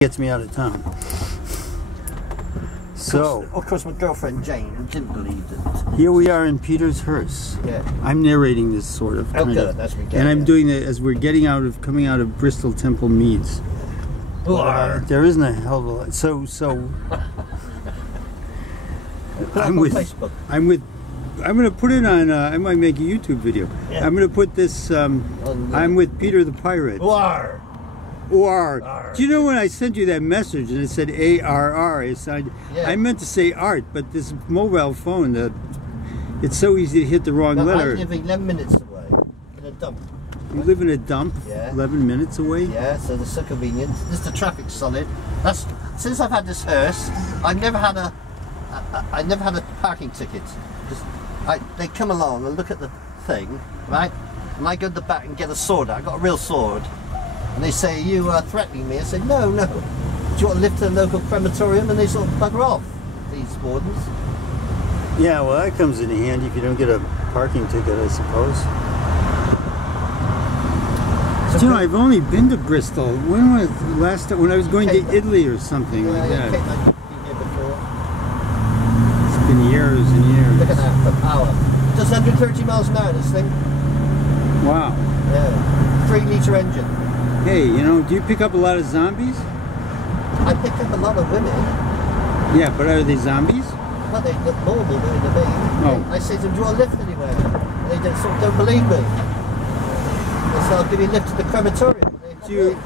Gets me out of town. So, of course, my girlfriend Jane didn't believe it. Here we are in Peter's hearse. Yeah. I'm narrating this sort of. Oh, good. That's me. And I'm doing it as we're coming out of Bristol Temple Meads. There isn't a hell of a lot. So I'm with Facebook. I'm going to put it on. I might make a YouTube video. Yeah. I'm going to put this. I'm with Peter the Pirate. Or, do you know when I sent you that message and it said ARR? I meant to say art, but this mobile phone, it's so easy to hit the wrong letter. I live 11 minutes away in a dump. You live in a dump? Yeah. 11 minutes away? Yeah, so it's so convenient. The traffic's solid. Since I've had this hearse, I've never had a parking ticket. They come along and look at the thing, right? And I go to the back and get a sword. I got a real sword. And they say, "Are you threatening me?" I said, "No, no. Do you want to lift to the local crematorium?" And they sort of bugger off, these wardens. Yeah, well, that comes in handy if you don't get a parking ticket, I suppose. So, you know, I've only been to Bristol. When was the last time? When I was going to Italy or something like that. I've been here before. It's been years and years. Look at that, for power. Just 130 miles an hour, this thing. Wow. Yeah. 3-litre engine. Hey, you know, do you pick up a lot of zombies? I pick up a lot of women. Yeah, but are they zombies? Well, they look normal to me. Oh. I say to them, "Do you want a lift anywhere?" And they don't believe me. So I'll give you a lift to the crematorium. Do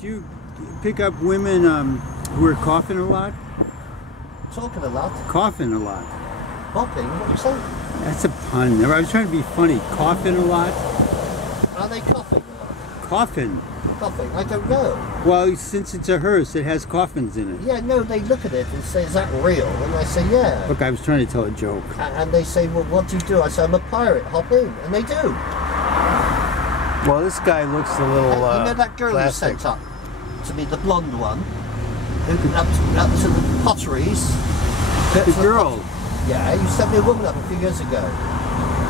you pick up women who are coughing a lot? Talking a lot? Coughing a lot. Hopping? What are you saying? That's a pun. I was trying to be funny. Coughing a lot? Are they coughing? Coffin. Coffin? I don't know. Well, since it's a hearse, it has coffins in it. Yeah, no, they look at it and say, "Is that real?" And I say, "Yeah." Look, I was trying to tell a joke. And they say, "Well, what do you do?" I say, "I'm a pirate, hop in." And they do. Well, this guy looks a little you know that girl who sent up to me, the blonde one, who up to the potteries? The girl? Yeah, you sent me a woman up a few years ago.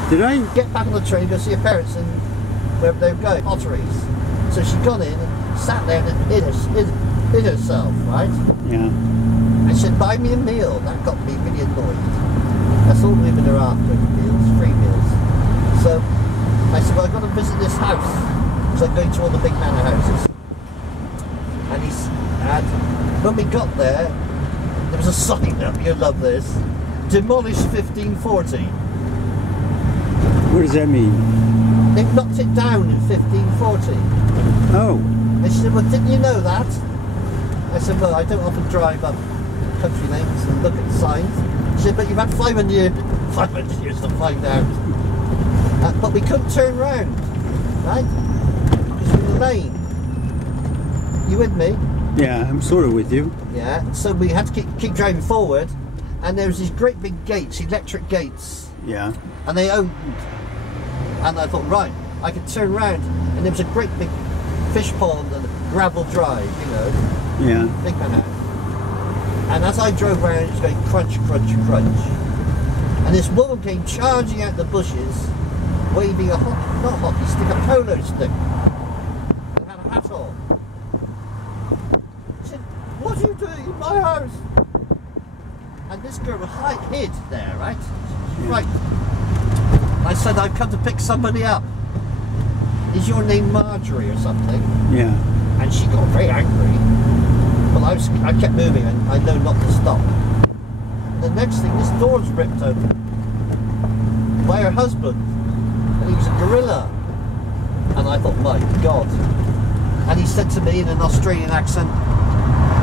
Did I? Get back on the train, go see her parents and wherever they were going, potteries. So she'd gone in and sat there and hid herself, right? Yeah. And she said, "Buy me a meal." That got me really annoyed. That's all women are after, meals, free meals. So I said, "Well, I've got to visit this house." So I'm going to all the big manor houses. And when we got there was a sign up, you'll love this, "Demolished 1540. What does that mean? They knocked it down in 1540. Oh. And she said, "Well, didn't you know that?" I said, "Well, I don't often drive up country lanes and look at signs." She said, "But you've had 500 years to find out." But we couldn't turn round, right? Because we're in the lane. You with me? Yeah, I'm sort of with you. Yeah, so we had to keep driving forward, and there was these great big gates, electric gates. Yeah. And they opened. And I thought, right, I could turn round, and there was a great big fish pond and a gravel drive, you know. Yeah. Big man house. And as I drove around, it was going crunch, crunch, crunch. And this woman came charging out the bushes, waving a hockey stick, a polo stick, and had a hat on. She said, "What are you doing in my house?" And this girl was hid there, right? Yeah. Right. I said, "I've come to pick somebody up. Is your name Marjorie or something?" Yeah. And she got very angry. But I kept moving and I know not to stop. And the next thing, this door's ripped open by her husband. And he was a gorilla. And I thought, my God. And he said to me in an Australian accent,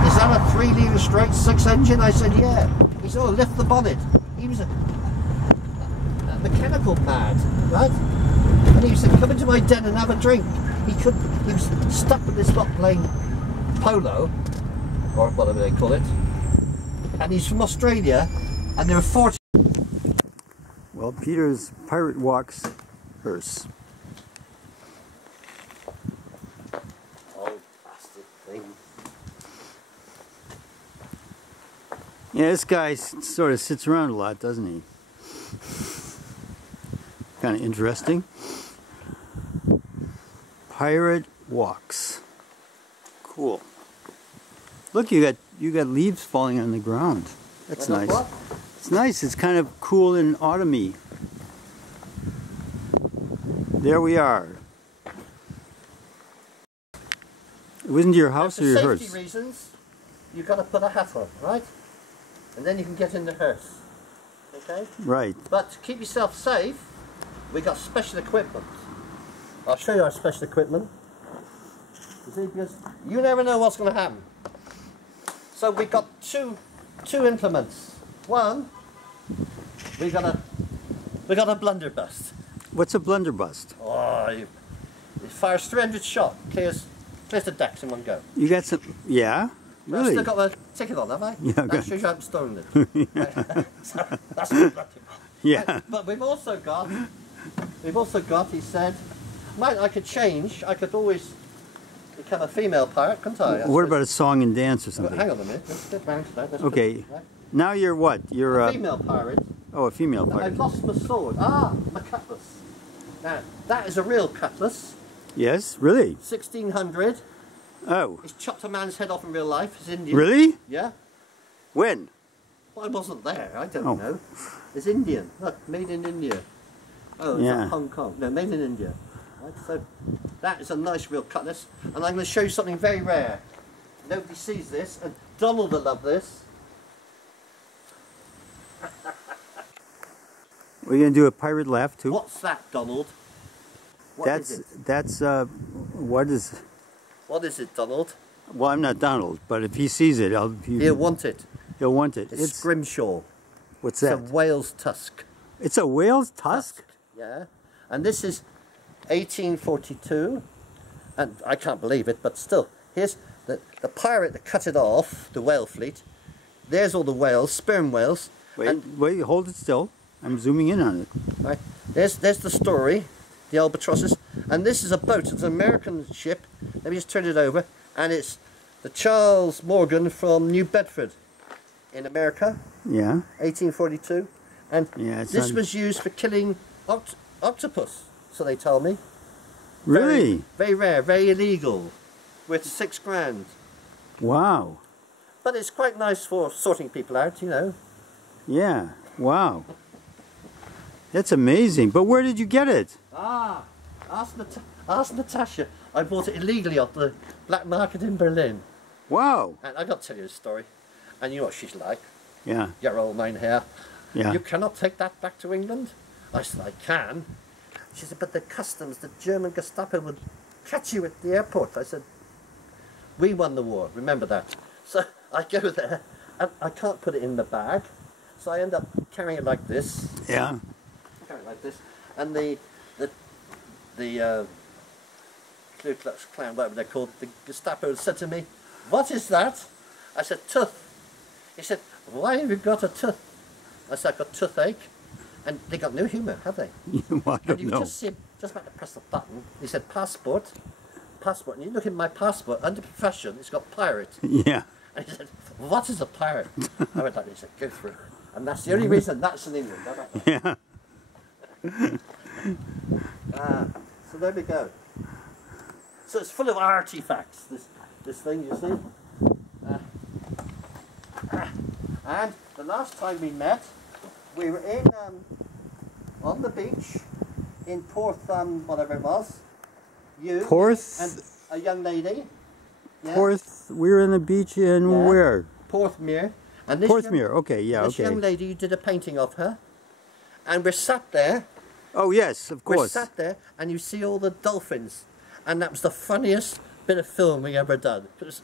"Is that a 3-litre straight 6 engine?" I said, "Yeah." He said, "Oh, lift the bonnet." He was a mechanical mad, right? And he said, "Come into my den and have a drink." He was stuck with this lot playing polo, or whatever they call it. And he's from Australia, and there are 40. Well, Peter's Pirate Walks hearse. Oh, bastard thing. Yeah, this guy sort of sits around a lot, doesn't he? Kind of interesting. Pirate Walks. Cool. Look, you got leaves falling on the ground. That's nice. What? It's nice. It's kind of cool and autumny. There we are. It wasn't your house or your hearse? For safety reasons, you've got to put a hat on, right? And then you can get in the hearse. Okay? Right. But to keep yourself safe, we got special equipment. I'll show you our special equipment. You see, because you never know what's going to happen. So we got two implements. One, we got a blunderbuss. What's a blunderbuss? Oh, it fires 300 shot, clears the decks in one go. You got some? Yeah. Really? I've still got my ticket on, have I? Yeah. That shows you I haven't stolen it. So that's what Yeah. But we've also got. He said, I could change. I could always become a female pirate, couldn't I? What about a song and dance or something? Hang on a minute. Let's get round to that. Okay. Now you're what? You're a female pirate. Oh, a female pirate. I've lost my sword. Ah, my cutlass. Now that is a real cutlass. Yes, really? 1600. Oh. It's chopped a man's head off in real life. It's Indian. Really? Yeah. When? Well, I wasn't there. I don't know. It's Indian. Look, made in India. Oh, it's yeah. Hong Kong. No, made in India. Right, so that is a nice real cutlass. And I'm going to show you something very rare. Nobody sees this, and Donald will love this. We're going to do a pirate laugh too? What's that, Donald? What is it? What is... What is it, Donald? Well, I'm not Donald, but if he sees it, He'll want it. He'll want it. It's scrimshaw. What's that? It's a whale's tusk. It's a whale's tusk? Yeah. And this is 1842. And I can't believe it, but still. Here's the pirate that cut it off, the whale fleet. There's all the whales, sperm whales. Wait, hold it still. I'm zooming in on it. Right. There's the story, the albatrosses. And this is a boat. It's an American ship. Let me just turn it over. And it's the Charles Morgan from New Bedford in America. Yeah. 1842. And this was used for killing octopus, so they tell me. Really? Very, very rare, very illegal, with $6 grand. Wow. But it's quite nice for sorting people out, you know. Yeah. Wow. That's amazing. But where did you get it? Ah, ask Natasha. I bought it illegally off the black market in Berlin. Wow. And I got to tell you a story. And you know what she's like. Yeah. Your old mine here. Yeah. You cannot take that back to England? I said, I can. She said, but the customs, the German Gestapo would catch you at the airport. I said, we won the war, remember that. So I go there, and I can't put it in the bag. So I end up carrying it like this. Yeah. Carrying it like this. And the Ku Klux Klan, whatever they're called, the Gestapo said to me, what is that? I said, tooth. He said, why have you got a tooth? I said, I've got toothache. And they got no humour, have they? Well, I don't and you know. just see him, just about to press the button. He said, passport. And you look at my passport, under profession, it's got pirate. Yeah. And he said, what is a pirate? I went like this, he said, go through. And that's the only reason that's in England. Yeah. So there we go. So it's full of artifacts, this thing, you see. And the last time we met, we were in on the beach in Porth, whatever it was. You Porth? and a young lady. Yeah. Porth. We were on the beach in where? Porthmere. And this Porthmere. Okay. Yeah. This young lady, you did a painting of her, and we're sat there. Oh yes, of course. We're sat there, and you see all the dolphins, and that was the funniest bit of film we ever done. It was,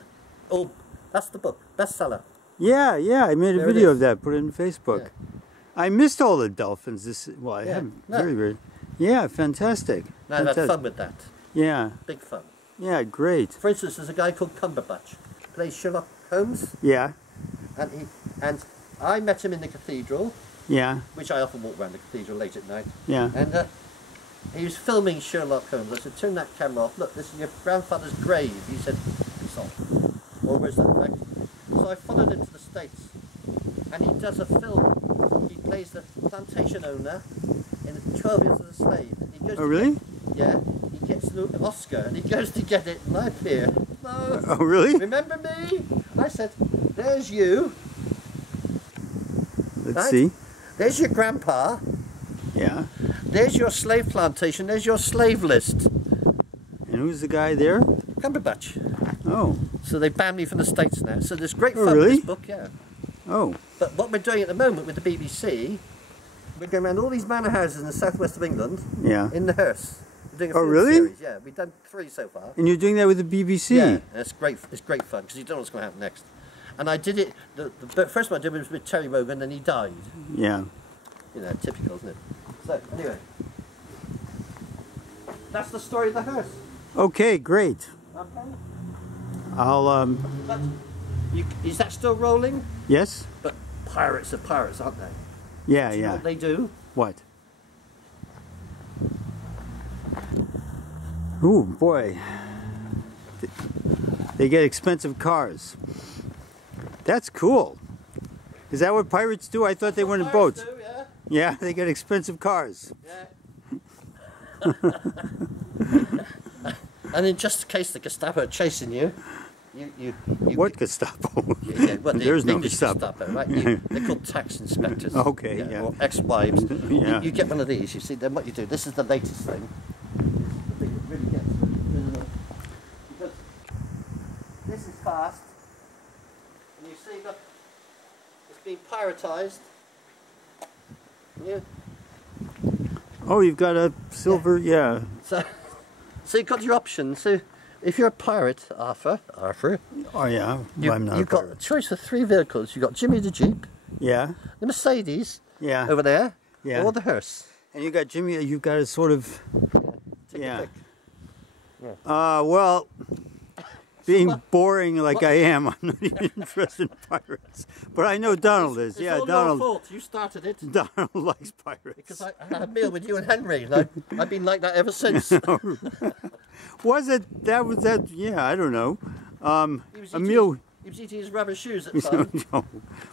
that's the book, bestseller. Yeah, yeah. I made a video of that. Put it on Facebook. Yeah. I missed all the dolphins. I haven't. Very. Yeah, fantastic. No, I've had fun with that. Yeah. Big fun. Yeah, great. For instance, there's a guy called Cumberbatch, plays Sherlock Holmes. Yeah. And I met him in the cathedral. Yeah. Which I often walk around the cathedral late at night. Yeah. And he was filming Sherlock Holmes. I said, turn that camera off. Look, this is your grandfather's grave. He said, it's off. Or where's that effect? So I followed him to the States. And he does a film. He plays the plantation owner in 12 Years as a Slave. He goes really? Yeah. He gets the Oscar and he goes to get it and I appear. No. Oh, really? Remember me? I said, there's you. Let's see. There's your grandpa. Yeah. There's your slave plantation. There's your slave list. And who's the guy there? Cumberbatch. Oh. So they banned me from the States now. So there's great fun really? with this book, yeah. Oh. But what we're doing at the moment with the BBC, we're going around all these manor houses in the southwest of England. Yeah. In the hearse. We're doing a oh, film really? series. Yeah, we've done 3 so far. And you're doing that with the BBC? Yeah, and it's great fun because you don't know what's going to happen next. And I did it, the first one I did was with Terry Wogan, and he died. Yeah. You know, typical, isn't it? So, anyway. That's the story of the hearse. Okay, great. Okay. I'll, But is that still rolling? yes? But pirates are pirates, aren't they? Yeah, Do you know yeah. what they do? What? Ooh, boy. They get expensive cars. That's cool. Is that what pirates do? I thought they went in boats. Do, yeah. Yeah, they get expensive cars. Yeah. And in just in case the Gestapo are chasing you, you What Gestapo? well, There's no English Gestapo. right? They're called tax inspectors. Okay, yeah. Or ex-wives. Yeah. You get one of these, you see, then what you do, this is the latest thing. The thing that really gets rid of them. Because this is fast, and you see it's being piratised. Yeah. Oh, you've got a silver, yeah. So you've got your options. So if you're a pirate, Arthur. Oh, yeah. I'm not. You've got a choice of 3 vehicles. You've got Jimmy the Jeep, Yeah. the Mercedes, Yeah. over there, Yeah. or the hearse. And you got Jimmy. You've got a sort of. Take Yeah. a pick. Well, being boring like I am, I'm not even interested in pirates. But I know Donald is. It's Yeah, all Donald. your fault. You started it. Donald likes pirates. Because I had a meal with you and Henry, and I've been like that ever since. Was it? That was that? Yeah, I don't know. He was A meal. He was eating his rubber shoes at the time. No.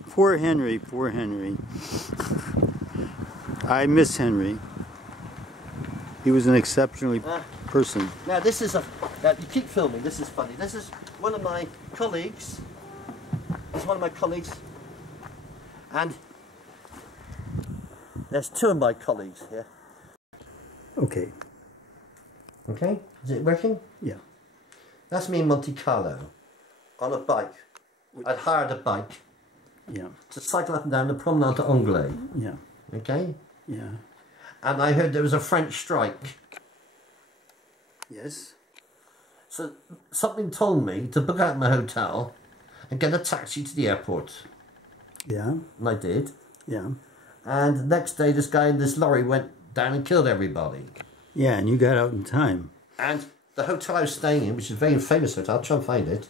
Poor Henry. Poor Henry. I miss Henry. He was an exceptionally person. Now this is now you keep filming. This is funny. This is one of my colleagues. This is one of my colleagues, and there's 2 of my colleagues here. Okay. Okay, is it working? Yeah. That's me in Monte Carlo, on a bike. I'd hired a bike Yeah. to cycle up and down the Promenade d'Anglais. Yeah. Okay, Yeah. and I heard there was a French strike. Yes. So something told me to book out my hotel and get a taxi to the airport. Yeah. And I did. Yeah. And the next day this guy in this lorry went down and killed everybody. Yeah, and you got out in time. And the hotel I was staying in, which is a very famous hotel, I'll try and find it,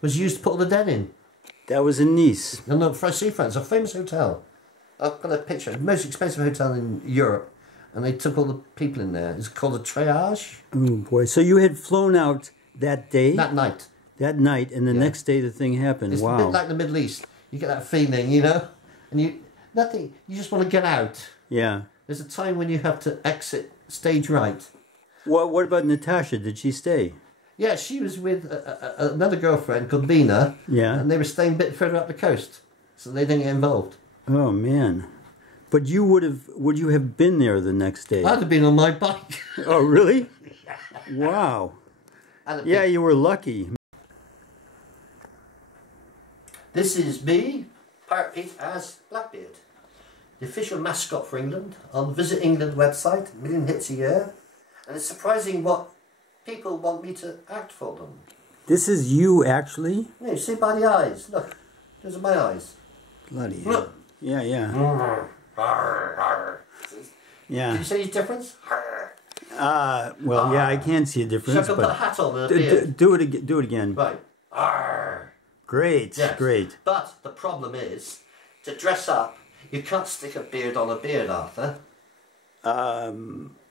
was used to put all the dead in. That was in Nice. No, Sea France, a famous hotel. I've got a picture, the most expensive hotel in Europe. And they took all the people in there. It's called a triage. Oh boy! So you had flown out that day? That night. That night, and the next day the thing happened. It's wow! a bit like the Middle East. You get that feeling, you know, and you just want to get out. Yeah. There's a time when you have to exit stage right. What about Natasha? Did she stay? Yeah, she was with another girlfriend called Bina. Yeah. And they were staying a bit further up the coast, so they didn't get involved. Oh man! But you would you have been there the next day? I'd have been on my bike. Oh really? Wow! Yeah, you were lucky. This is me, Pirate Pete, as Blackbeard, the official mascot for England, on the Visit England website, 1 million hits a year. And it's surprising what people want me to act for them. This is you, actually? Yeah, you see by the eyes. Look, those are my eyes. Bloody hell. Yeah, yeah. Yeah. Can you see the difference? Well, yeah, I can see a difference. Shall I put a hat on and a beard? Do it again. Right. Great, Yes. great. But the problem is, to dress up, you can't stick a beard on a beard, Arthur.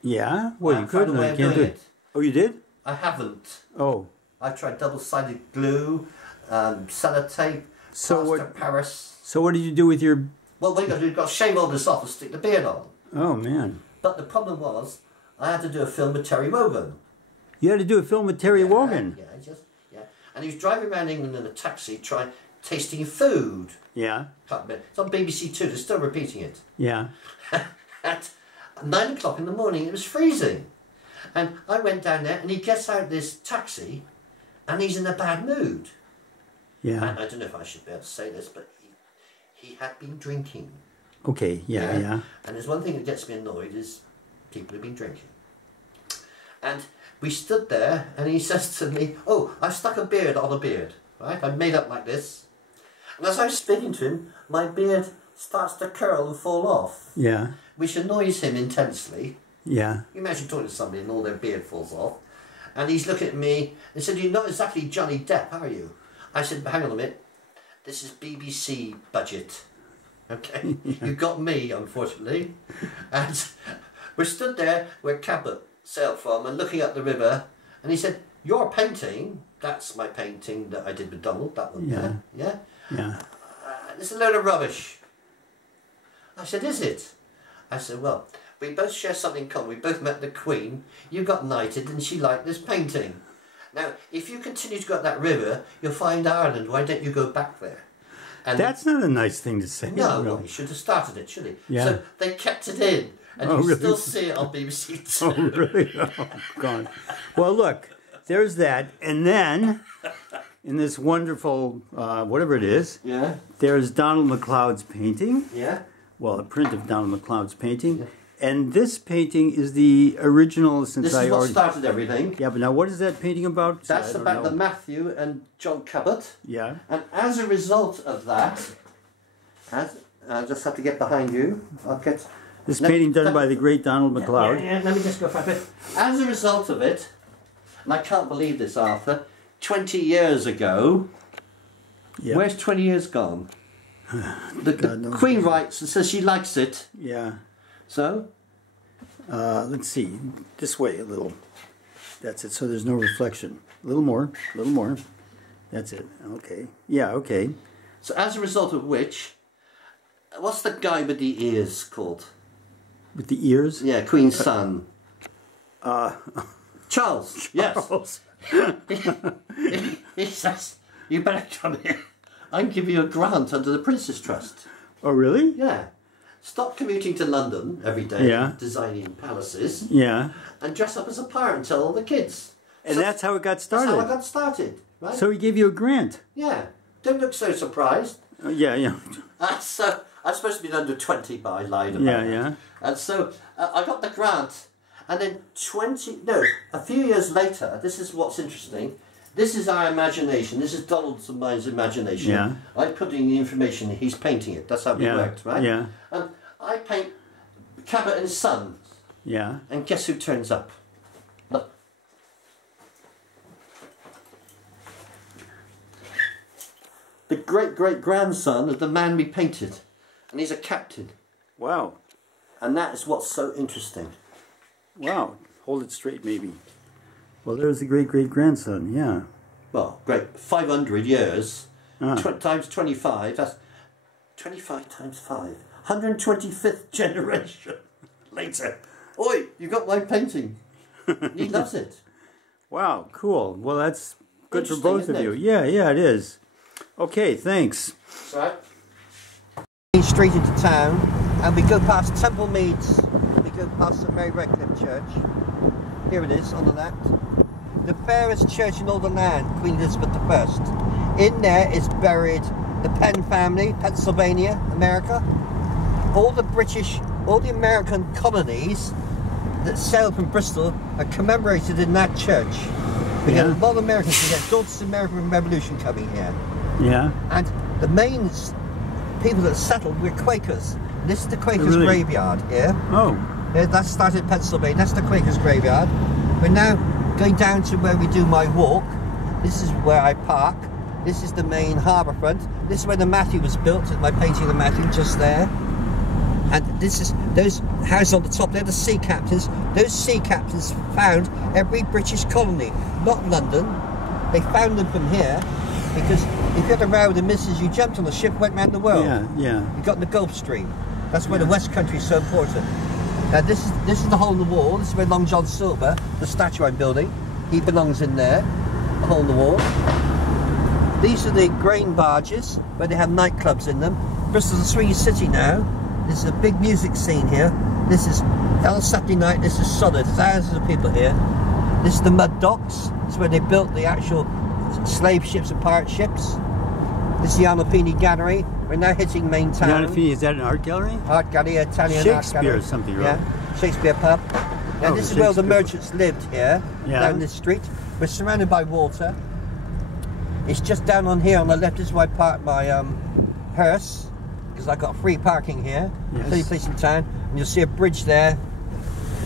Yeah? Well, you I found could. a No, way you of can't do doing it. Oh, you did? I haven't. Oh. I've tried double-sided glue, sellotape, plaster Paris. So what did you do with your... Well, what you got to do, you've got to shave all this off and stick the beard on. Oh, man. But the problem was, I had to do a film with Terry Wogan. You had to do a film with Terry Wogan? Yeah. And he was driving around England in a taxi, tasting food. Yeah. It's on BBC Two. They're still repeating it. Yeah. At 9 o'clock in the morning, it was freezing. And I went down there, and he gets out this taxi, and he's in a bad mood. Yeah. And I don't know if I should be able to say this, but he had been drinking. Okay, yeah. And there's one thing that gets me annoyed is people who've been drinking. And we stood there, and he says to me, "Oh, I stuck a beard on a beard, right? I made up like this." And as I was speaking to him, my beard starts to curl and fall off. Yeah. Which annoys him intensely. Yeah. You imagine talking to somebody and all their beard falls off. And he's looking at me and said, "You're not exactly Johnny Depp, are you?" I said, "Hang on a minute. This is BBC budget. Okay? You got me, unfortunately." And we stood there where Cabot sailed from and looking up the river. And he said, "Your painting," that's my painting that I did with Donald, that one. Yeah. Yeah? Yeah. "It's a load of rubbish." I said, "Is it?" I said, "Well, we both share something in common. We both met the Queen. You got knighted and she liked this painting. Now, if you continue to go up that river, you'll find Ireland. Why don't you go back there?" And that's not a nice thing to say. No, well, he should have started it, shouldn't he? Yeah. So they kept it in. And you really? still see it on BBC Two. Oh, really? Oh, God. Well, look, there's that. And then, in this wonderful, whatever it is, Yeah. there's Donald MacLeod's painting. Yeah. Well, a print of Donald MacLeod's painting. Yeah. And this painting is the original since This is what started everything. Yeah, but now what is that painting about? That's about the Matthew and John Cabot. Yeah. And as a result of that, I just have to get behind you. I'll get... This painting done by the great Donald MacLeod. Yeah, let me just go for a bit. As a result of it, and I can't believe this, Arthur, 20 years ago, Yep. Where's 20 years gone? The Queen writes and says she likes it. Yeah. So? Let's see. This way a little. That's it. So there's no reflection. A little more. A little more. That's it. Okay. Yeah, okay. So as a result of which, what's the guy with the ears called? With the ears? Yeah, Queen's son. Charles. Charles. Yes. He says, "You better come here. I can give you a grant under the Prince's Trust." Oh, really? Yeah. Stop commuting to London every day, Yeah. designing palaces, Yeah. and dress up as a pirate and tell all the kids. And that's how it got started. That's how I got started, right? So he gave you a grant. Yeah. Don't look so surprised. Yeah. So I'm supposed to be under 20, but I lied about it. Yeah. And so I got the grant, and then a few years later, this is what's interesting. This is our imagination. This is Donald's and mine's imagination. Yeah. I put in the information, he's painting it. That's how we worked, right? Yeah. And I paint Cabot and his son. Yeah. And guess who turns up? Look. The great-great-grandson of the man we painted. And he's a captain. Wow. And that is what's so interesting. Wow. Hold it straight, maybe. Well, there's the great-great-grandson, yeah. Well, great. 500 years. Ah. Times 25. That's 25 times 5. 125th generation later. Oi, you got my painting. He loves it. Wow, cool. Well, that's good for both of you. Yeah, it is. Okay, thanks. Right. Straight into town, and we go past Temple Meads. We go past St Mary Redcliffe Church. Here it is on the left. The fairest church in all the land, Queen Elizabeth I. In there is buried the Penn family, Pennsylvania, America. All the American colonies that sailed from Bristol are commemorated in that church. We get a lot of Americans to get George's American Revolution coming here. Yeah. And the main people that settled were Quakers. And this is the Quakers' graveyard here. Oh. Yeah, that started in Pennsylvania. That's the Quakers' graveyard. We're now going down to where we do my walk. This is where I park. This is the main harbour front. This is where the Matthew was built, my painting of the Matthew just there. And this is those houses on the top, they're the sea captains. Those sea captains found every British colony, not London. They found them from here because if you had a row with the missus, you jumped on the ship, went round the world. Yeah. You got in the Gulf Stream. That's why the West Country is so important. Now this is the hole in the wall. This is where Long John Silver, the statue I'm building, he belongs in there. The hole in the wall. These are the grain barges where they have nightclubs in them. Bristol's a swinging city now. This is a big music scene here. This is on Saturday night. This is solid. Thousands of people here. This is the mud docks. This is where they built the actual slave ships and pirate ships. This is the Arnolfini Gallery. We're now hitting main town. Arnolfini, is that an art gallery? Art gallery, Italian art Shakespeare gallery. or something, right? Yeah, Shakespeare pub. Now Oh, this is where the Shakespeare. merchants lived here, down this street. We're surrounded by water. It's just down on here on the left. This is where I park my hearse, because I got free parking here. Yes. Any place in town, and you'll see a bridge there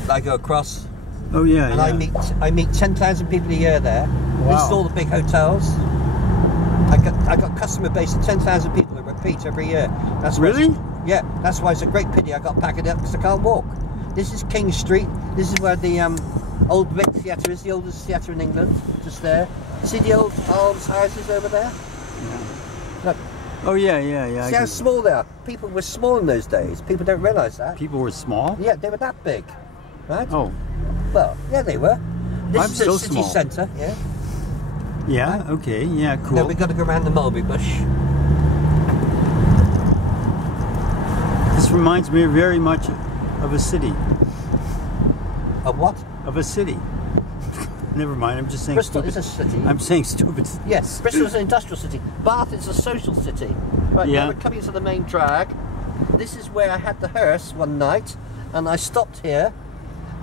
that I go across. Oh yeah, And yeah. I meet 10,000 people a year there. Wow. This is all the big hotels. I got customer base of 10,000 people that repeat every year. That's why Really? Yeah, that's why it's a great pity I got to pack it up because I can't walk. This is King Street. This is where the old Vic Theatre is, the oldest theatre in England, just there. See the old alms houses over there? Yeah. Look, Oh yeah, yeah, yeah. see how small they are? People were small in those days. People don't realise that. People were small? Yeah, they were that big, right? Oh. Well, yeah, they were. This I'm is still the city small. centre, yeah. Yeah, okay, yeah, cool. Now we've got to go around the mulberry bush. This reminds me very much of a city. Of what? Of a city. Never mind, I'm just saying Bristol stupid. is a city. I'm saying stupid. Yes, Bristol is an industrial city. Bath is a social city. Right, Yeah. now we're coming to the main drag. This is where I had the hearse one night, and I stopped here,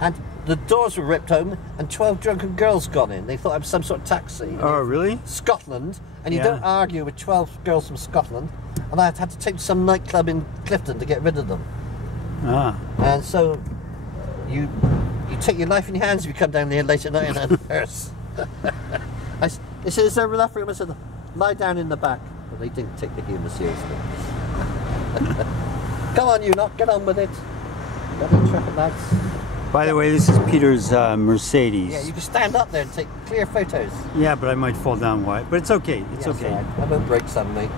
and the doors were ripped open, and 12 drunken girls got in. They thought I was some sort of taxi. Oh, really? Scotland, and you Yeah. don't argue with 12 girls from Scotland, and I had to take to some nightclub in Clifton to get rid of them. Ah. And so, you take your life in your hands if you come down here late at night in a hearse. They said, is there enough room? I said, lie down in the back. But they didn't take the humour seriously. Come on, you lot, get on with it. Got the traffic lights. By the way, this is Peter's Mercedes. Yeah, you can stand up there and take clear photos. Yeah, but I might fall down wide. But it's okay. It's Yes, okay. all right. I won't break suddenly.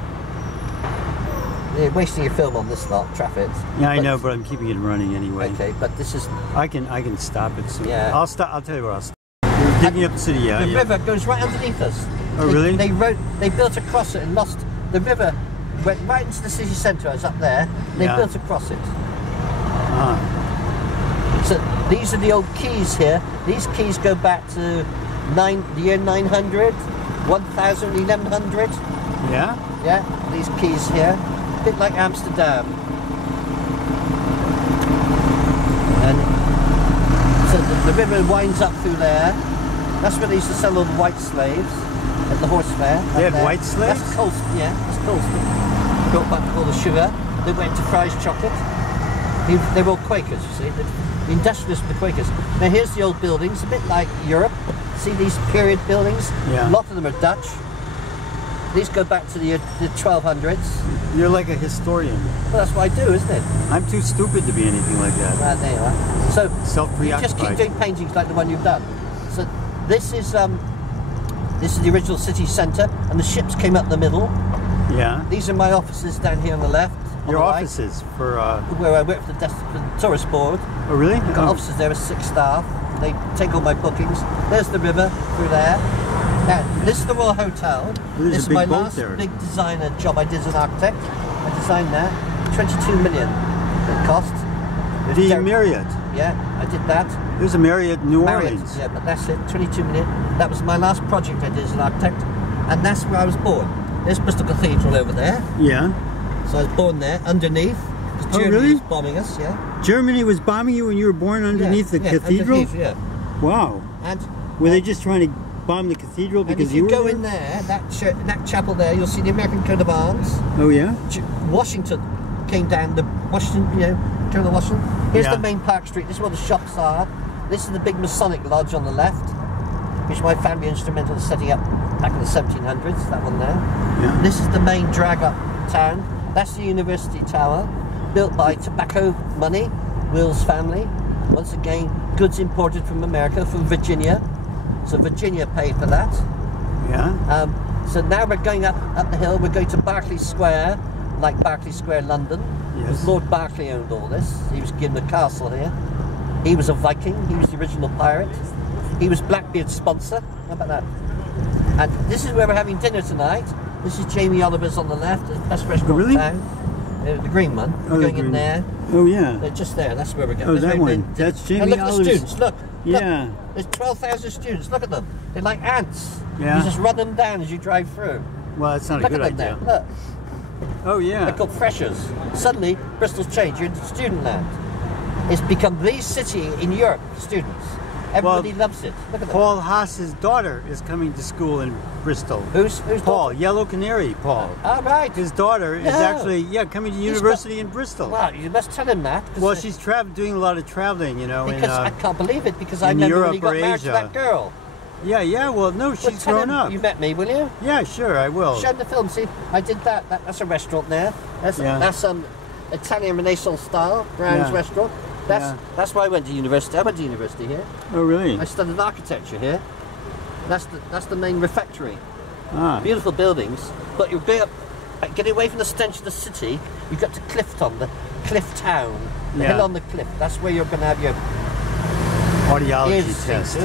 You're wasting your film on this lot, traffic. Yeah, I know, but I'm keeping it running anyway. Okay, but this is I can stop it soon. Yeah. I'll stop. I'll tell you what. I'll stop. We're digging up the city. Yeah. the yeah. river goes right underneath us. Oh, really? They built across it and lost the river. Went right into the city centre. It's up there. They Yeah. built across it. Ah. So these are the old quays here. These quays go back to the year 900, 1000, 1100. Yeah. Yeah, these quays here, a bit like Amsterdam. And so the river winds up through there. That's where they used to sell all the white slaves at the horse fair. They up had there. white slaves? That's Colston, yeah, that's Colston. Built back all the sugar. They went to Fry's chocolate. They were all Quakers, you see. The industrialists were the Quakers. Now here's the old buildings, a bit like Europe. See these period buildings? Yeah. A lot of them are Dutch. These go back to the 1200s. You're like a historian. Well, that's what I do, isn't it? I'm too stupid to be anything like that. Right, there you are. So you just Self-preoccupied. keep doing paintings like the one you've done. So this is the original city centre, and the ships came up the middle. Yeah. These are my offices down here on the left. on Your the right, offices for. where I work for the tourist board. Oh really? I've got Oh. offices there with 6 staff. They take all my bookings. There's the river through there. Now, this is the Royal Hotel. There's This is a big my boat last there. big designer job I did as an architect. I designed that. 22 million it cost. It was The der- Marriott. Yeah, I did that. There's a Marriott New Marriott, Orleans. yeah, but that's it. 22 million. That was my last project I did as an architect, and that's where I was born. There's Bristol Cathedral over there. Yeah. So I was born there underneath. 'Cause Oh, Germany really? was bombing us, yeah. Germany was bombing you when you were born underneath yeah, the yeah, cathedral? Underneath, yeah. Wow. And Were they just trying to bomb the cathedral And because if you were go there? in there, that chapel there, you'll see the American coat of arms. Oh yeah? Washington came down, the Washington, General Washington. Here's Yeah. the main Park Street, this is where the shops are. This is the big Masonic lodge on the left, which my family instrumental in setting up back in the 1700s, that one there. Yeah. This is the main drag up town. That's the University Tower, built by tobacco money, Will's family. Once again, goods imported from America, from Virginia. So Virginia paid for that. Yeah. So now we're going up the hill. We're going to Berkeley Square, like Berkeley Square, London. Yes. Lord Berkeley owned all this. He was given a castle here. He was a Viking. He was the original pirate. He was Blackbeard's sponsor. How about that? And this is where we're having dinner tonight. This is Jamie Oliver's on the left, the best restaurant really? in town. The green one. We're going in there. Oh yeah. They're just there. That's where we're going. Oh, that one. That's Jamie Oliver's. Look at the Oliver's. students. Look. Yeah. There's 12,000 students. Look at them. They're like ants. Yeah. You just run them down as you drive through. Well, that's not a good idea. Look. Oh yeah. They're called freshers. Suddenly, Bristol's changed. You're in student land. It's become the city in Europe for students. Everybody loves it. Look at Paul Haas's daughter is coming to school in Bristol. Who's Paul? daughter? Yellow Canary, Paul. Oh, right. His daughter is actually coming to university in Bristol. Well, you must tell him that. Well, she's doing a lot of traveling, you know. Because I can't believe it, because I in remember Europe when he got or married to Asia. that girl. Yeah. Well, no, she's Tell grown him up. You met me, will you? Yeah, sure, I will. Show him the film. See, I did that. That's a restaurant there. That's Italian Renaissance style, Brown's restaurant. That's why I went to university. I went to university here. Oh, really? I studied architecture here. That's the main refectory. Ah. Beautiful buildings, but you're getting away from the stench of the city. You've got to the cliff town, the hill on the cliff. That's where you're going to have your audiology test.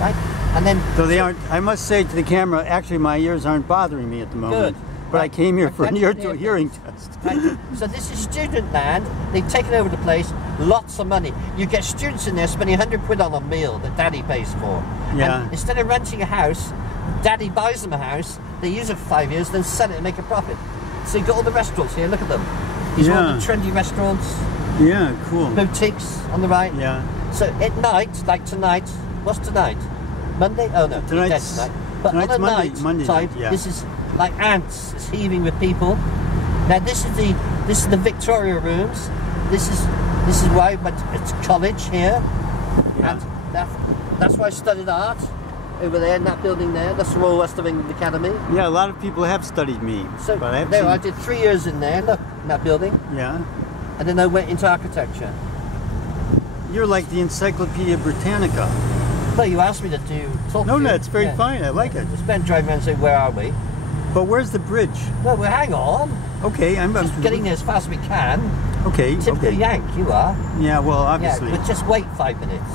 Right? And then, so they aren't. I must say to the camera, actually, my ears aren't bothering me at the moment. Good. But I came here for an hearing test. Right. So this is student land. They've taken over the place. Lots of money. You get students in there spending 100 quid on a meal that Daddy pays for. Yeah. And instead of renting a house, Daddy buys them a house. They use it for 5 years, then sell it and make a profit. So you've got all the restaurants here. Look at them. These are all the trendy restaurants. Yeah, cool. Boutiques on the right. Yeah. So at night, like tonight, what's tonight? Monday? Oh no, tonight's tonight. But on a Monday night, this is like ants. It's heaving with people. Now this is the Victoria rooms. This is why I went to college here. Yeah. And that's why I studied art over there in that building there. That's the Royal West of England Academy. Yeah, a lot of people have studied me. So but I did 3 years in there. Look, in that building. Yeah. And then I went into architecture. You're like the Encyclopedia Britannica. Well, you asked me to talk to you. No, it's very fine. I like it. Just been driving around and saying, where are we? But where's the bridge? Well, hang on. Okay, I'm just getting there as fast as we can. Okay. Typical Yank, you are. Yeah, well, obviously. Yeah, but just wait 5 minutes.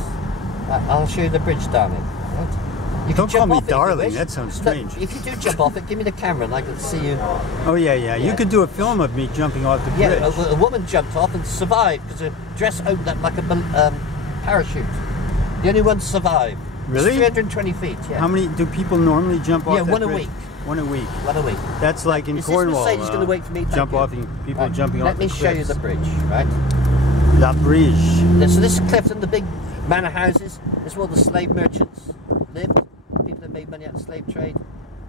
I'll show you the bridge, darling. Right? You Don't call me darling. That sounds strange. Look, if you do jump off it, give me the camera and I can see you. Oh yeah. You could do a film of me jumping off the bridge. Yeah, a woman jumped off and survived because her dress opened up like a parachute. The only one survived. Really? It's 320 feet. Yeah. How many do people normally jump off? Yeah, that one bridge? a week. One a week. One a week. That's like in Cornwall. Is this Mercedes going to wait for me? Jump off, people jumping off the cliffs. Let me show you the bridge, right? La bridge. So this is Clifton, the big manor houses. This is where the slave merchants lived. People that made money out of the slave trade.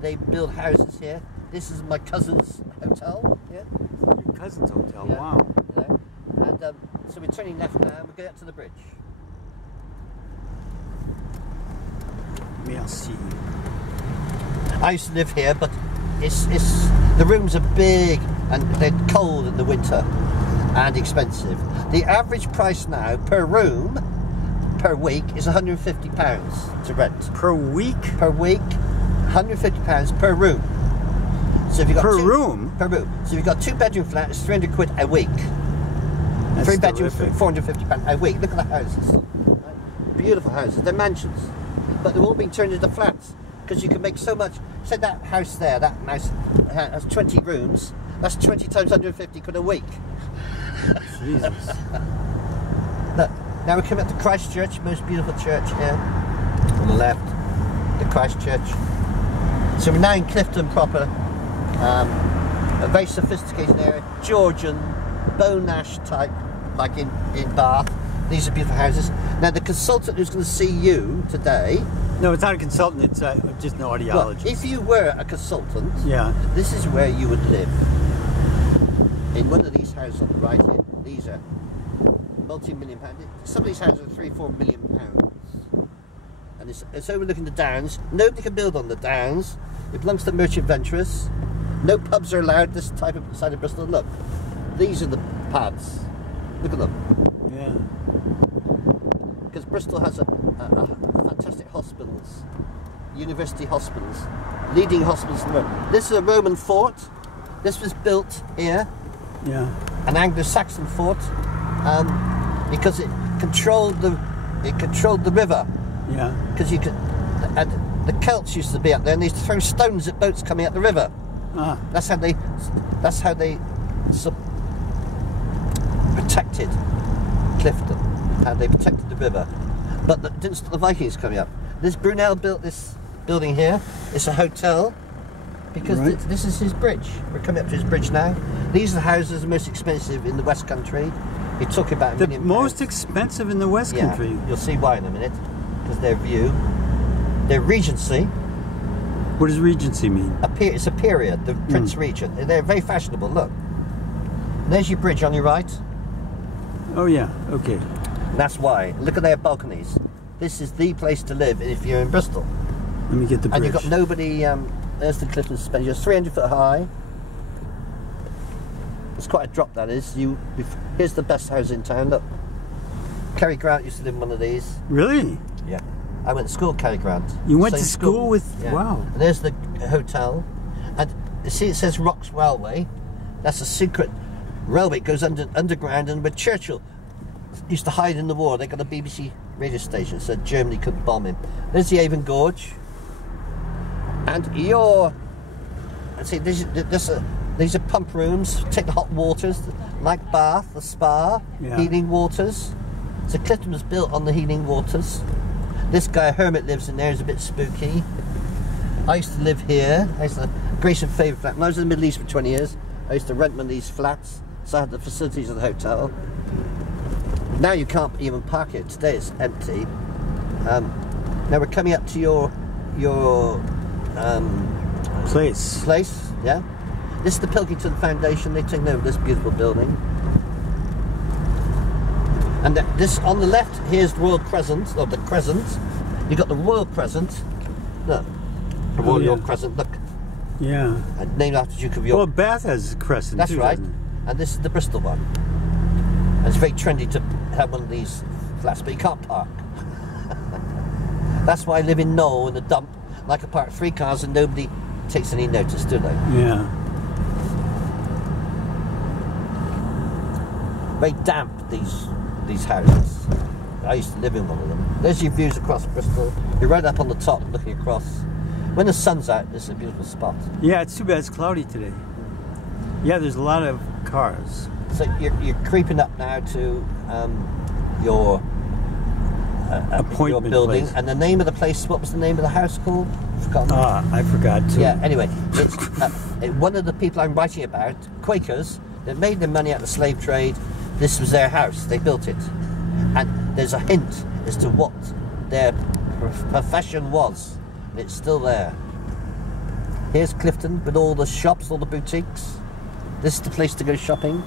They build houses here. This is my cousin's hotel. Yeah. Your cousin's hotel. Yeah. Wow. You know? And so we're turning left now. We're going up to the bridge. Merci. I used to live here, but it's the rooms are big and they're cold in the winter and expensive. The average price now per room per week is £150 to rent. Per week? Per week, £150 per room. So if you've got per room? Per room. So if you've got 2-bedroom flat, it's 300 quid a week. That's 3 bedrooms, terrific. £450 a week. Look at the houses. Right? Beautiful houses. They're mansions, but they're all being turned into flats because you can make so much. Say that house there, that house has 20 rooms. That's 20 times 150 quid a week. Jesus. Look, now we're coming up to Christchurch, most beautiful church here. On the left, the Christchurch. So we're now in Clifton proper. A very sophisticated area, Georgian, Bonash type, like in Bath. These are beautiful houses. Now the consultant who's going to see you today. No, it's not a consultant, it's just an audiologist. Well, if you were a consultant, yeah, this is where you would live. In one of these houses on the right here. These are multi-million pounds. Some of these houses are £3-4 million. And it's overlooking the Downs. Nobody can build on the Downs. It belongs to merchant venturers. No pubs are allowed this type of side of Bristol. Look, these are the pads. Look at them. Yeah. Because Bristol has a fantastic hospitals, university hospitals, leading hospitals in the world. This is a Roman fort. This was built here. Yeah. An Anglo-Saxon fort, because it controlled the river. Yeah. Because you could, and the Celts used to be up there, and they used to throw stones at boats coming out the river. Ah. That's how they protected Clifton. How they protected the river. But didn't stop the Vikings coming up. This Brunel built this building here. It's a hotel because Right. this is his bridge. We're coming up to his bridge now. These are the houses most expensive in the West Country. He took about £1 The million. most expensive in the West Country. You'll see why in a minute. Because their view, their Regency. What does Regency mean? It's a period. The Prince Regent. They're very fashionable. Look. There's your bridge on your right. Oh yeah. Okay. That's why. Look at their balconies. This is the place to live if you're in Bristol. Let me get the bridge. And you've got nobody. There's the Clifton Suspension. It's 300 foot high. It's quite a drop, that is. Here's the best house in town. Look, Cary Grant used to live in one of these. Really? Yeah. I went to school at Cary Grant. You went Same to school with? Yeah. Wow. And there's the hotel, and you see it says Rocks Railway. That's a secret railway. It goes underground, and where Churchill used to hide in the war, they got a BBC radio station, so Germany couldn't bomb him. There's the Avon Gorge, and these are pump rooms. Take the hot waters, like Bath, the spa, healing waters. So Clifton was built on the healing waters. This guy, Hermit, lives in there. He's a bit spooky. I used to live here. I used to Grace and Favour flat. When I was in the Middle East for 20 years, I used to rent one of these flats, so I had the facilities of the hotel. Now you can't even park it. Today it's empty. Now we're coming up to your place. Yeah. This is the Pilkington Foundation. They've taken over this beautiful building. And this on the left, here's the Royal Crescent, or the Crescent. You've got the Royal Crescent. Look, the Royal York Crescent. Look. Yeah. Named after Duke of York. Well, Bath has a crescent. That's too, right. doesn't it? And this is the Bristol one. And it's very trendy to have one of these flats, but you can't park. That's why I live in Knoll in the dump. And I can park 3 cars and nobody takes any notice, do they? Yeah. Very damp, these houses. I used to live in one of them. There's your views across Bristol. You're right up on the top looking across. When the sun's out, this is a beautiful spot. Yeah, it's too bad it's cloudy today. Yeah, there's a lot of cars. So you're creeping up now to your appointment building. place. And the name of the place, what was the name of the house called? Forgotten. I forgot too. Yeah, anyway, it's one of the people I'm writing about, Quakers, that made their money out of the slave trade. This was their house, they built it. And there's a hint as to what their profession was. And it's still there. Here's Clifton with all the shops, all the boutiques. This is the place to go shopping.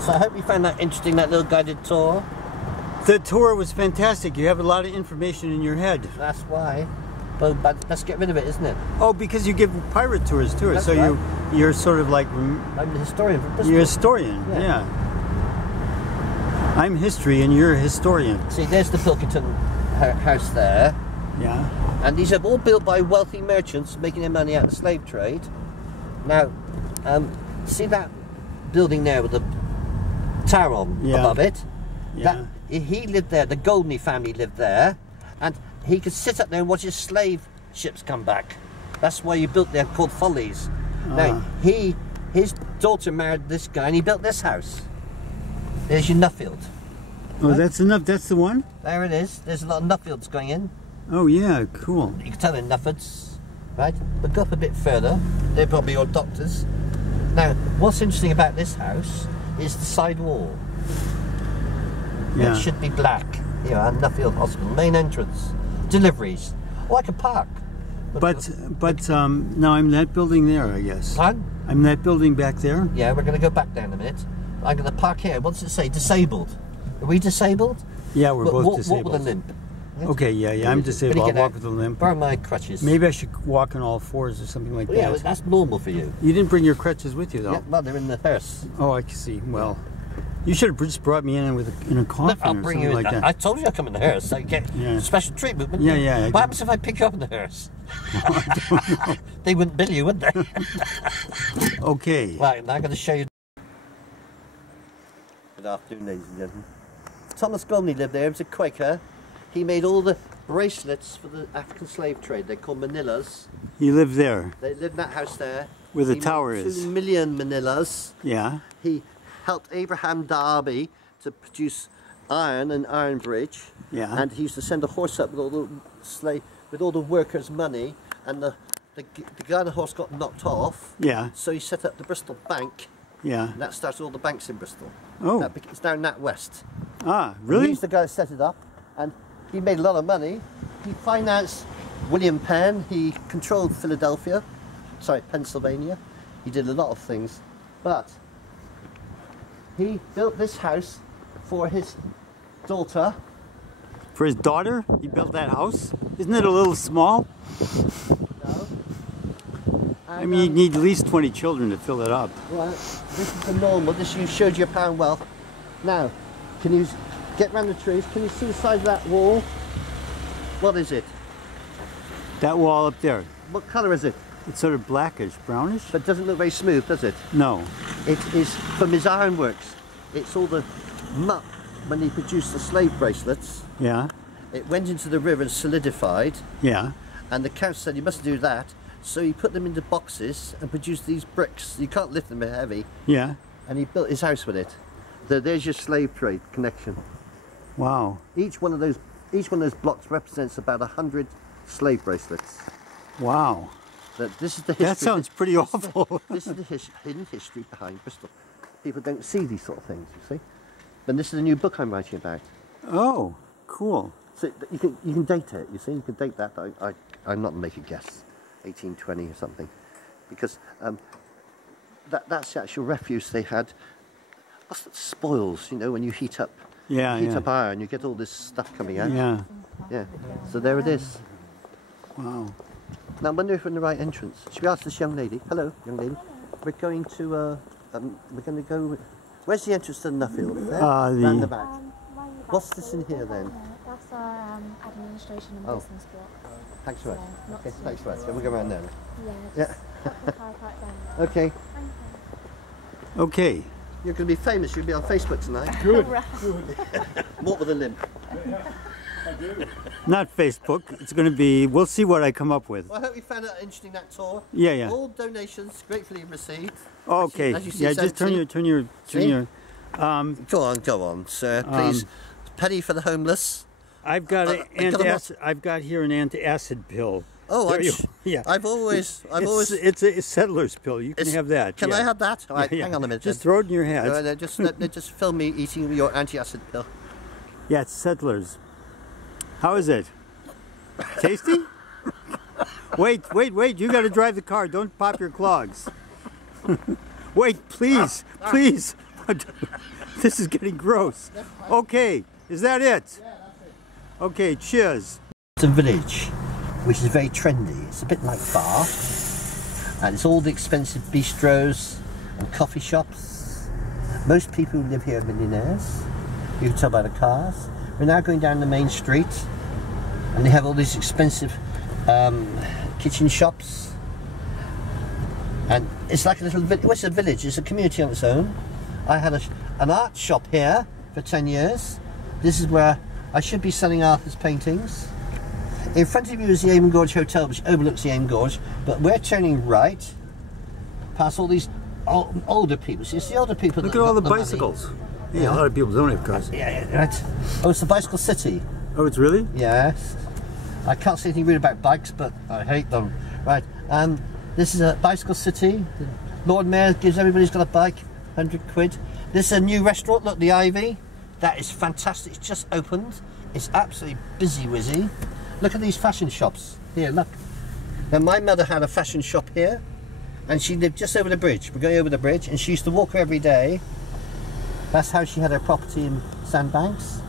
So I hope you found that interesting, that little guided tour. The tour was fantastic. You have a lot of information in your head. That's why. But let's get rid of it, isn't it? Oh, because you give pirate tours too. That's so right. you're sort of like... I'm the historian for Bristol. You're a historian, yeah. I'm history and you're a historian. See, there's the Pilkington house there. Yeah. And these are all built by wealthy merchants making their money out of the slave trade. Now, see that building there with the tower on above it? Yeah. He lived there, the Goldney family lived there, and he could sit up there and watch his slave ships come back. That's why you built there, called Follies. Now, his daughter married this guy and he built this house. There's your Nuffield. Oh, right? That's enough. That's the one? There it is. There's a lot of Nuffields going in. Oh, yeah, cool. You can tell they're Nuffords, right? But go up a bit further. They're probably your doctors. Now, what's interesting about this house is the side wall. Yeah. It should be black. You know, Nuffield Hospital, main entrance, deliveries. Oh, I can park. But now I'm that building there, I guess. Pardon? I'm that building back there? Yeah, we're going to go back there in a minute. I'm going to park here. What does it say? Disabled. Are we disabled? Yeah, we're both disabled. Walk with a limp. Right? Okay, yeah, I'm disabled. I'll walk with a limp. Borrow my crutches. Maybe I should walk on all fours or something like that. Yeah, that's normal for you. You didn't bring your crutches with you, though. Yeah, well, they're in the hearse. Oh, I can see. Well, you should have just brought me in a coffin Look, I'll or bring something you in. like that. I told you I'd come in the hearse. So you get special treatment, wouldn't you? Yeah. What happens if I pick you up in the hearse? I don't know. They wouldn't bill you, would they? Okay. Right, now I'm going to show you. Good afternoon, ladies and gentlemen. Thomas Gomney lived there. He was a Quaker. He made all the bracelets for the African slave trade. They're called manillas. He lived there, They lived in that house there. where the He tower made is. 2 million manillas. Yeah, He helped Abraham Darby to produce iron and iron bridge. yeah. And he used to send a horse up with all the workers' money, and the guy on the horse got knocked off. Yeah, So he set up the Bristol Bank, yeah. and that started all the banks in Bristol. Oh, It's down that west. ah, He really? was the guy that set it up, and he made a lot of money. He financed William Penn. He controlled Pennsylvania. He did a lot of things, but he built this house for his daughter. For his daughter, he built that house? Isn't it a little small? No. I mean, you'd need at least 20 children to fill it up. Well, this is the normal. This you showed your pound wealth. Now, can you get round the trees? Can you see the side of that wall? What is it? That wall up there, What colour is it? it's sort of blackish, brownish? But it doesn't look very smooth, does it? No. It is from his ironworks. It's all the muck when he produced the slave bracelets. Yeah, It went into the river and solidified, yeah. and the count said you mustn't do that. So he put them into boxes and produced these bricks. You can't lift them, they're heavy. Yeah. And he built his house with it. There's your slave trade connection. Wow. Each one of those blocks represents about 100 slave bracelets. Wow. This is the history. That sounds pretty awful. This is the hidden history behind Bristol. People don't see these sort of things, you see. And this is a new book I'm writing about. Oh, cool. So you can date it, you see. You can date that. I'm not making a guess. 1820 or something, because that's the actual refuse they had. What's that? Spoils, you know, when you heat up. Yeah, heat yeah. up iron, you get all this stuff coming out. Yeah. Yeah. So there it is. Wow. Now I wonder if we're in the right entrance. Should we ask this young lady? Hello, young lady. We're going to go. Where's the entrance to Nuffield? There? Round the back. What's this in here then? That's our administration and business block. Thanks very much. So, not Okay, to- thanks very much. We'll go around there. Yeah. Yeah. Just the car park down there. Okay. Okay. You're going to be famous. You'll be on Facebook tonight. Good. Walk with a limp. Not Facebook. It's going to be, we'll see what I come up with. Well, I hope you found it interesting, that tour. Yeah, yeah. All donations gratefully received. Okay. as you see, Yeah, it's just turn empty. your, See? Go on, sir. Please. Penny for the homeless. I've got I've got here an antacid pill. Oh, There you- yeah. I've always. It's a settler's pill. You can have that. Can yeah. I have that? All right, Yeah, yeah. hang on a minute. Just then. throw it in your head. No, just film me eating your anti-acid pill. Yeah, it's settlers. How is it? Tasty? Wait. You got to drive the car. Don't pop your clogs. Wait, please. This is getting gross. Okay, is that it? Yeah, that's it. Okay, cheers. It's a village, which is very trendy. It's a bit like Bath, and it's all the expensive bistros and coffee shops. Most people who live here are millionaires. You can tell by the cars. We're now going down the main street, and they have all these expensive kitchen shops. And it's like a little village. Well, it's a village. It's a community on its own. I had an art shop here for 10 years. This is where I should be selling Arthur's paintings. In front of you is the Avon Gorge Hotel, which overlooks the Avon Gorge, but we're turning right past all these older people. See, it's the older people. Look that at all got the money. bicycles. Yeah, a lot of people don't have cars. Yeah, right. Oh, it's the bicycle city. Oh, it's really? Yes. I can't say anything rude about bikes, but I hate them. Right. This is a bicycle city. The Lord Mayor gives everybody who's got a bike 100 quid. This is a new restaurant. Look, the Ivy. That is fantastic. It's just opened. It's absolutely busy-wizzy. Look at these fashion shops. Here, look. Now, my mother had a fashion shop here, and she lived just over the bridge. We're going over the bridge, and she used to walk every day. That's how she had her property in Sandbanks.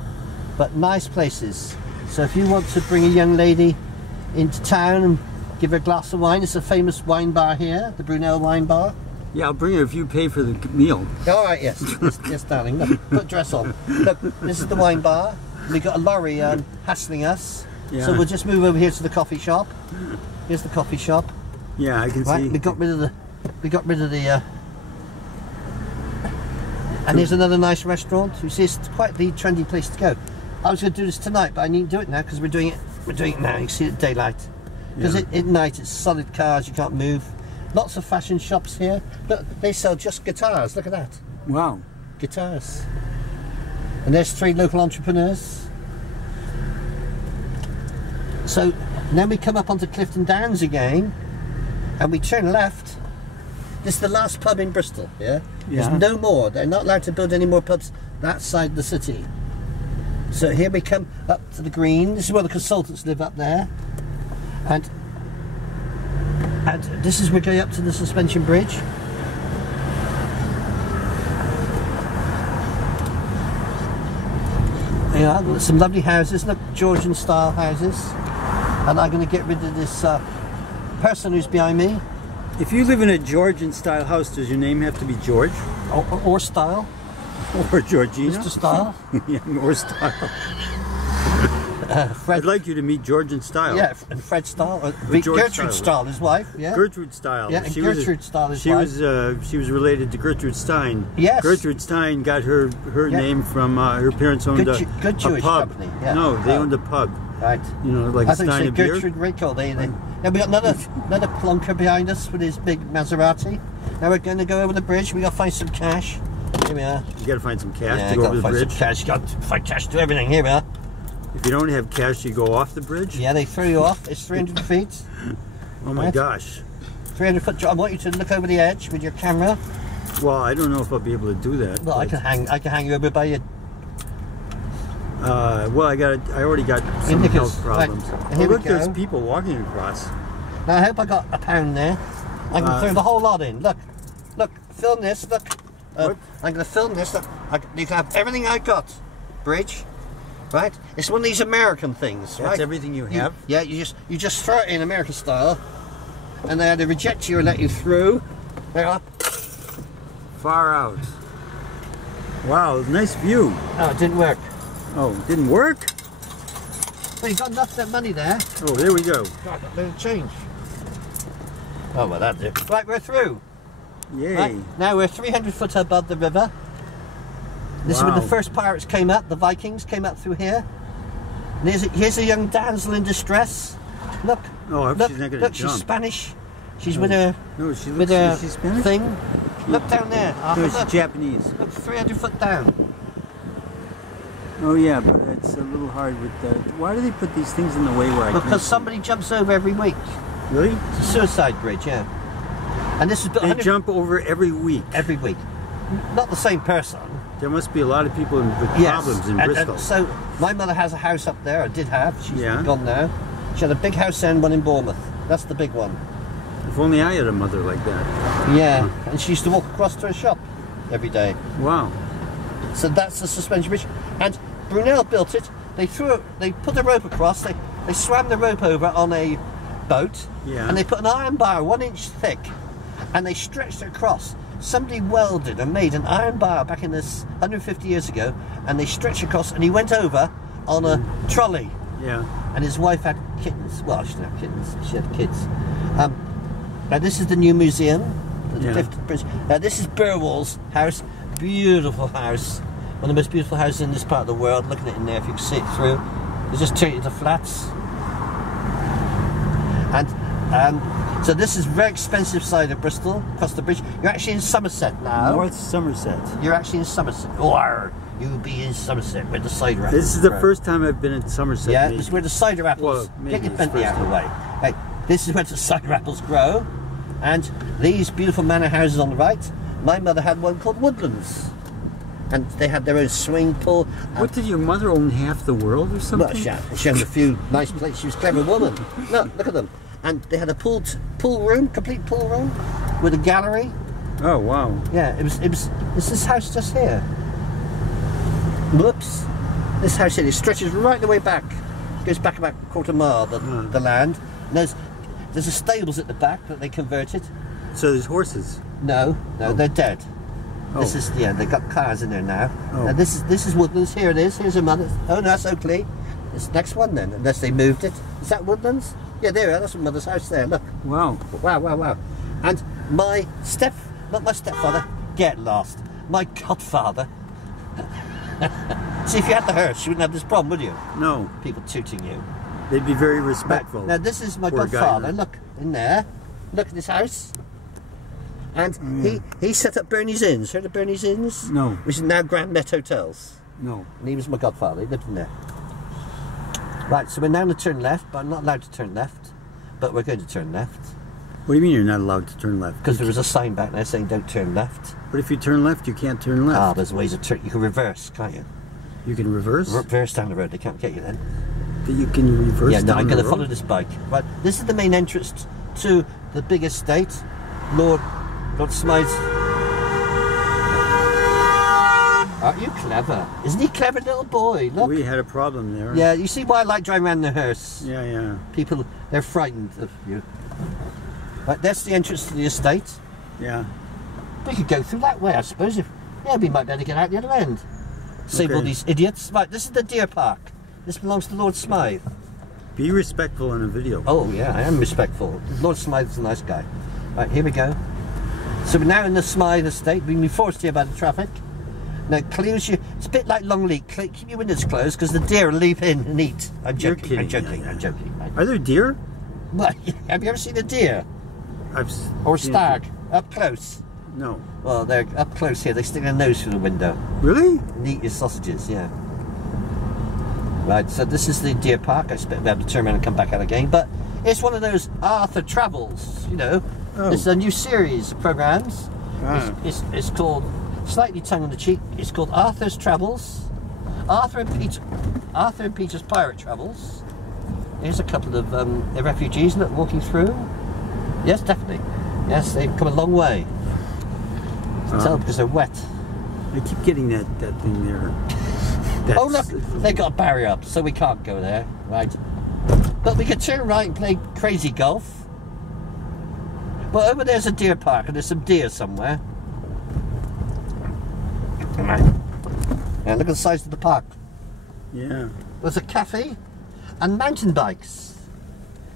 But nice places. So if you want to bring a young lady into town and give her a glass of wine, it's a famous wine bar here, the Brunel Wine Bar. Yeah, I'll bring her if you pay for the meal. All right, yes, yes, darling. Look, put a dress on. Look, this is the wine bar. We got a lorry hassling us, Yeah. so we'll just move over here to the coffee shop. Here's the coffee shop. Yeah, I can Right, see. we got rid of the. And here's another nice restaurant. You see, it's quite the trendy place to go. I was going to do this tonight, but I need to do it now because we're doing it We're doing it now. You can see it at daylight. Because at night it's solid cars. You can't move. Lots of fashion shops here. Look, they sell just guitars. Look at that. Wow. Guitars. And there's 3 local entrepreneurs. So then we come up onto Clifton Downs again, and we turn left. This is the last pub in Bristol. Yeah. There's no more. They're not allowed to build any more pubs that side of the city. So here we come up to the green. This is where the consultants live up there, and this is we're going up to the suspension bridge. Yeah, some lovely houses. Look, Georgian style houses. And I'm going to get rid of this person who's behind me. If you live in a Georgian style house, does your name have to be George? Or Style. Or Georgina? Mr. Style. Yeah, or Style. Fred, I'd like you to meet Georgian Style. yeah, and Fred Style. Gertrude Style, his wife. Yeah. Gertrude Style. Yeah, and Gertrude Style, his wife. She was related to Gertrude Stein. Yes. Gertrude Stein got her name from her parents owned Good a Jewish pub. company. Yeah. No, they owned a pub. Right. You know, like I a think Stein so. of beer. Gertrude Rico. Yeah, we got another plonker behind us with his big Maserati. Now we're going to go over the bridge. We got to find some cash. Here we are. You got to find some cash Yeah, to go over the find bridge. some cash. You got to find cash to everything. Here we are. If you don't have cash, you go off the bridge. Yeah, they throw you off. It's 300 feet. Oh my gosh. 300 foot drop. I want you to look over the edge with your camera. Well, I don't know if I'll be able to do that. Well, I can hang you over by your. Well, I already got some health problems. Right. Oh, Here look, we go. there's people walking across. Now I hope I got £1 there. I can throw the whole lot in. Look, film this. Look, What? I'm going to film this. Look, you can have everything I got. Bridge, right? It's one of these American things, right? That's everything you have? Yeah, you just throw it in American style, and they either reject you or let you through. There you are. Far out. Wow, nice view. Oh, it didn't work. Oh, it didn't work? Well, you got enough that money there. Oh, there we go. God, that little change. Oh, well, that did. Right, we're through. Yay. Right, now we're 300 foot above the river. This is when the first pirates came up. The Vikings came up through here. And here's a young damsel in distress. Look. Oh, I hope look, she's not going to look, jump. she's Spanish. She's with her No, she with looks, her is she Spanish? thing. Look down there. No, Look, she's Japanese. look, 300 foot down. Oh yeah, but it's a little hard with the... Why do they put these things in the way where I can't Because see? somebody jumps over every week. Really? It's a suicide bridge, yeah. And this is built They jump over every week. every week. Not the same person. There must be a lot of people with problems in Bristol. So my mother has a house up there, or did have. She's Yeah. gone now. She had a big house there and one in Bournemouth. That's the big one. If only I had a mother like that. Yeah, and she used to walk across to her shop every day. Wow. So that's the suspension bridge. And Brunel built it. They put a rope across. They swam the rope over on a boat. Yeah. And they put an iron bar 1 inch thick, and they stretched it across. Somebody welded and made an iron bar back in this 150 years ago, and they stretched across, and he went over on a trolley. Yeah. And his wife had kittens. Well, she didn't have kittens. She had kids. Now this is the new museum. The Yeah. Clifton Bridge. This is Burwell's house. Beautiful house. One of the most beautiful houses in this part of the world. Looking at it in there, if you can see it through. They just turn it into flats. And so this is very expensive side of Bristol, across the bridge. You're actually in Somerset now. North Somerset. You're actually in Somerset. Or you be in Somerset where the cider apples This is the grow. first time I've been in Somerset. Yeah, maybe. this is where the cider apples. Well, maybe Get your it's plenty first out of the way. Hey, this is where the cider apples grow, and these beautiful manor houses on the right. My mother had one called Woodlands, and they had their own swimming pool. What, did your mother own half the world or something? Well, she owned a few nice places. She was a clever woman. No, look at them. And they had a pool room, complete pool room, with a gallery. Oh wow. Yeah, it's this house just here. Whoops. This house here, it stretches right the way back. Goes back about a quarter mile, the land. And there's a stables at the back that they converted. So there's horses. No, they're dead. This Oh. is, yeah, they've got cars in there now. Oh. And this is Woodlands. Here it is. Here's a mother. Oh no, that's Oakley. It's the next one then, unless they moved it. Is that Woodlands? Yeah, there we are. That's my mother's house there. Look. Wow. Wow. And not my stepfather, get lost. My godfather. See, if you had the hearse, you wouldn't have this problem, would you? No. People tooting you. They'd be very respectful. Now this is my Poor guy, godfather. then. Look in there. Look at this house. And he set up Bernie's Inns. Heard of Bernie's Inns? No. Which is now Grand Met Hotels. No. And he was my godfather. He lived in there. Right, so we're now going to turn left, but I'm not allowed to turn left. But we're going to turn left. What do you mean you're not allowed to turn left? Because there was a sign back there saying don't turn left. But if you turn left, you can't turn left. Ah, there's ways of turn. You can reverse, can't you? You can reverse? Reverse down the road. They can't get you then. You can reverse Yeah, no, down I'm the going to road? follow this bike. Right, this is the main entrance to the big estate. Lord Smythe. Aren't you clever? Isn't he clever, little boy? Look. We had a problem there. Yeah, you see why I like driving around in the hearse? Yeah, yeah. People, they're frightened of you. Right, that's the entrance to the estate. Yeah. We could go through that way, I suppose. Yeah, we might be able to get out the other end. Save all these idiots. Right, this is the deer park. This belongs to Lord Smythe. Be respectful in a video. Oh, yeah, I am respectful. Lord Smythe's a nice guy. Right, here we go. So we're now in the Smythe estate. We've been forced here by the traffic. Now, close your... It's a bit like Longleat. Keep your windows closed because the deer will leap in and eat. I'm You're joking. kidding. I'm joking. Yeah, yeah. I'm joking. Are there deer? Well, have you ever seen a deer? Or seen stag? Up close? No. Well, they're up close here. They stick their nose through the window Really? and eat your sausages, yeah. Right, so this is the deer park. I expect to be able to turn around and come back out again. But it's one of those Arthur Travels, you know. Oh. It's a new series of programs. Ah. It's called, slightly tongue-in-the-cheek, it's called Arthur's Travels. Arthur and Peter's Pirate Travels. Here's a couple of refugees walking through. Yes, definitely. Yes, they've come a long way. Tell because they're wet. I keep getting that thing there. Oh look, they got a barrier up, so we can't go there, right? But we could turn right and play crazy golf. Well, over there's a deer park, and there's some deer somewhere. And look at the size of the park. Yeah. There's a cafe and mountain bikes.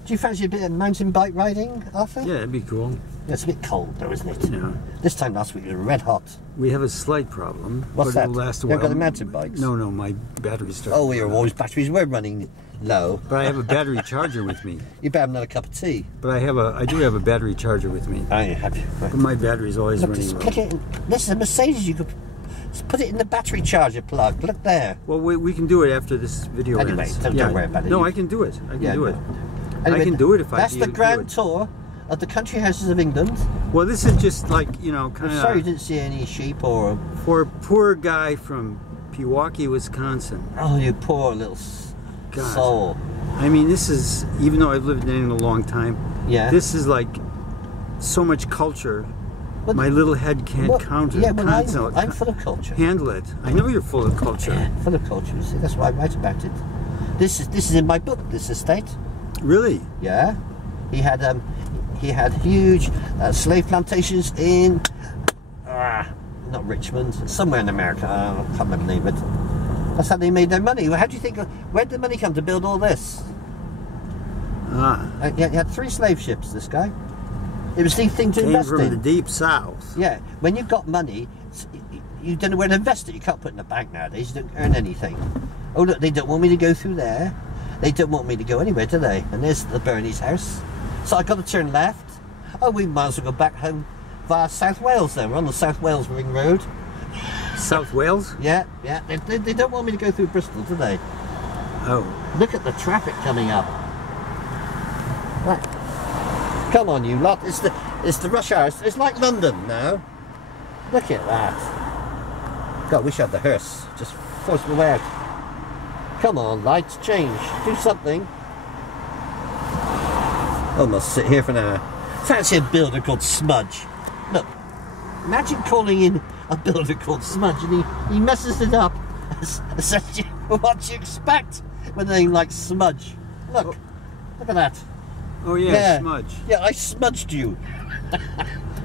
Do you fancy a bit of mountain bike riding, Arthur? Yeah, that'd be cool. Yeah, it's a bit cold though, isn't it? Yeah. This time last week it was red hot. We have a slight problem. What's but that? It'll last a You while. got the mountain bikes? No, my battery's starting. Oh, your always batteries were running low. But I have a battery charger with me. You better have another cup of tea. But I do have a battery charger with me. I have you. But my battery's always Look, running just low. click it in. This is a Mercedes. You could just put it in the battery charger plug. Look there. Well, we can do it after this video Anyway, ends. don't worry about it. No, You- I can do it. I can Yeah, do it. Anyway, I can do it if I That's do the grand it. tour of the country houses of England. Well, this is just like, you know, kind I'm sorry you of didn't see any sheep or... for a poor guy from Pewaukee, Wisconsin. Oh, you poor little God. soul. I mean, this is, even though I've lived in England a long time, Yeah. this is like so much culture. Well, my little head can't well, count it. Yeah, well, Count I'm full of culture. handle it. I know you're full of culture. Yeah, full of culture. You see, that's why I write about it. This is in my book. This estate. Really? Yeah, he had huge slave plantations in not Richmond, somewhere in America. I can't remember the name of it. That's how they made their money. How do you think? Where did the money come to build all this? He had 3 slave ships. This guy. It was the thing to Came invest from in. the deep south. Yeah, when you've got money, you don't know where to invest it. You can't put it in the bank nowadays. You don't earn anything. Oh look, they don't want me to go through there. They don't want me to go anywhere, do they? And there's the Bernie's house. So I've got to turn left. Oh, we might as well go back home via South Wales then. We're on the South Wales Ring Road. South Wales? Yeah. They don't want me to go through Bristol, do they? Oh. Look at the traffic coming up. Right. Come on, you lot. It's the rush hour. It's like London now. Look at that. God, I wish I had the hearse. Just force my way out. Come on, lights, change. Do something. I must sit here for an hour. Fancy a builder called Smudge. Look, imagine calling in a builder called Smudge and he messes it up. What do you expect with a name like Smudge? Look at that. Oh yeah, smudge. Yeah, I smudged you.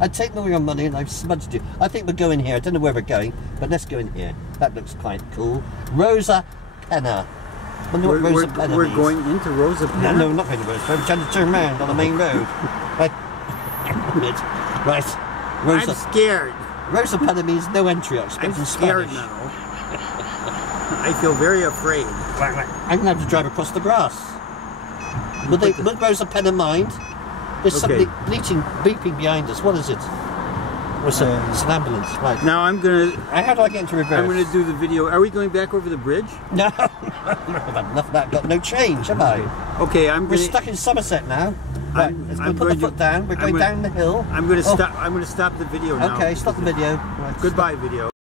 I've taken all your money and I've smudged you. I think we'll go in here. I don't know where we're going, but let's go in here. That looks quite cool. Rosa Penna. We're going into Rosa Penna? No, not going to Rosa Penna. We're trying to turn around on the main road. Right. Rosa. I'm scared. Rosa Penna means no entry, I suppose. I'm scared now. I feel very afraid. I'm going to have to drive across the grass. Would Rose a pen in mind? There's Okay. something beeping behind us. What is it? Or it's an ambulance. Right. Now I'm gonna. How do I get into reverse? I'm gonna do the video. Are we going back over the bridge? No, I've had enough of that. Got no change, have I? Okay, We're stuck in Somerset now. Right, let's go put the foot down. We're going down the hill. I'm gonna stop. I'm gonna stop the video now. Okay, stop the video. Right, Goodbye, video.